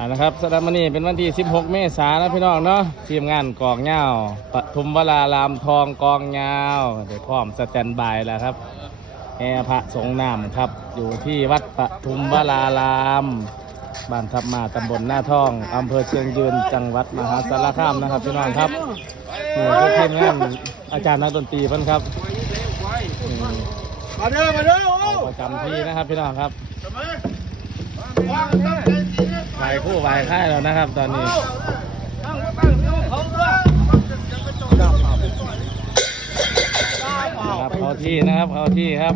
อ่านะครับสำหรับวันนี้เป็นวันที่ 16 เมษายนนะพี่น้องเนาะทีมงานกองเงาปทุมวรารามทองกองเงาได้พร้อมสแตนบายแล้วครับแอพระสงฆ์น้ำครับ อยู่ที่วัดปทุมวรารามบ้านทับมาตำบลหน้าท่องอำเภอเชียงยืนจังหวัดมหาสารคามนะครับพี่น้องครับนี่คือทีมงานอาจารย์นักดนตรีเพิ่นครับอืมมาเด้อมาเด้อโอ้ประจำที่นะครับพี่น้องครับ ไหวคู่ไหวค่ายแล้วนะครับ ตอนนี้เขาด้วยนะครับเขาที่นะครับเขาที่ครับ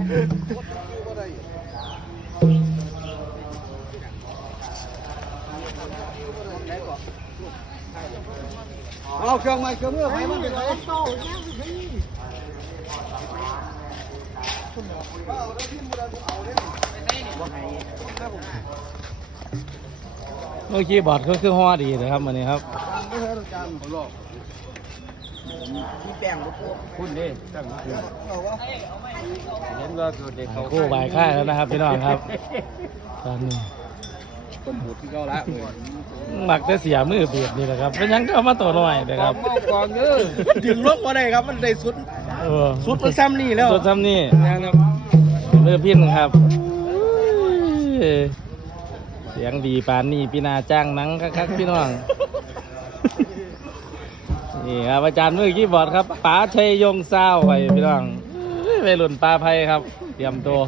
เอาเครื่องไม้เครื่องมือไปมันเป็นไรเอาแล้วที่มูลนิธิเอ กี้บอร์ดก็คือฮอดีนะครับวันนี้ครับมีแป้งบุกคุณนี่ตั้งเอาวะเห็นว่าคือเด็กไหวเขาคู่ไหวค่ายแล้วนะครับพี่น้องครับตอนนี้ต้มบูดที่เขาละเลยหมักแต่เสียมือเบียดนี่แหละครับเป็นหยังก็เอามาตัวหน่อยนะครับกองเยอะดึงลบมาได้ครับมันได้สุดเออสุดมันซ้ำนี่แล้วสุดทำนี่นะครับมือพินครับ เสียงดีปานนี่พี่นาจ้างหนังคักๆพี่น้อง นี่ครับอาจารย์มือคีย์บอร์ดครับป๋าชัยยงเศร้าไปพี่น้องเอ้ยวัยรุ่นปลาไพครับ เตรียมตัว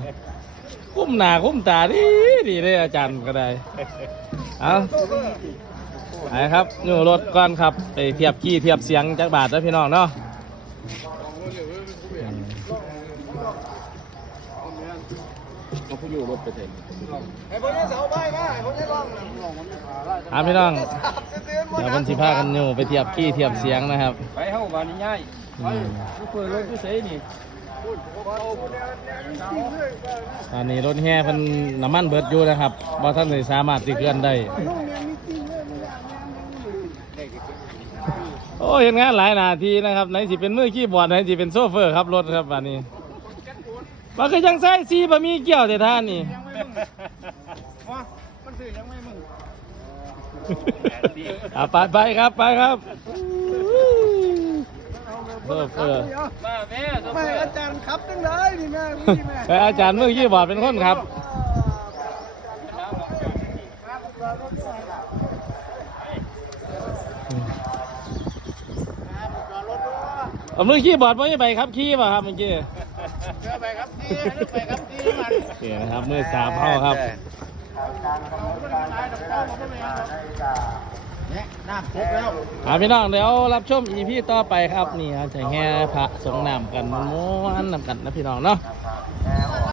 คุ้มหน้าคุ้มตาดีดีเลยอาจารย์ก็ได้เอาไปครับอยู่รถก่อนครับไปเทียบขี้เทียบเสียงจากบาทแล้วพี่น้องเนาะอืม เขาผู้อยู่รถไปเถอะไอ้พวกนี้เสาไม้มาไอ้พวกนี้ร้องลองมันไม่ขาดอะพี่น้องเตือนหมดเดี๋ยวคนสิพากันอยู่ไปเทียบขี้เทียบเสียงนะครับ ไปเข้าบ้านนี่ง่ายอืมลูกเปิดรถผู้เสียนี่ตอนนี้รถแห่เพิ่นน้ำมันเบิดอยู่นะครับบ่ท่านได้สามารถสิเคลื่อนได้ โอ้เห็นงานหลายนาทีนะครับ ไหนสิเป็นมือคีย์บอร์ดไหนสิเป็นโซเฟอร์ครับรถครับอันนี้ มันคือยังใส่ซีบะมีเกี่ยวแต่ท่านนี่มันสื่อยังไม่มึงอะไปไปครับไปครับโซเฟอร์มาแม่ไม่อาจารย์ครับตั้งเลยนี่แม่พี่แม่แต่อาจารย์มือคีย์บอร์ดเป็นคนครับเอามือคีย์บอร์ดไม่ไปครับคีย์ป่ะครับเมื่อกี้ ไปครับที่ไปครับที่มันโอเคนะครับมือสามเข้าครับเนี่ยน้ำครบแล้วอ่าพี่น้องเดี๋ยวรับชมอีพีต่อไปครับนี่ครับจะแห่พระสงฆ์นำกันม้วนนำกันนะพี่น้องเนาะ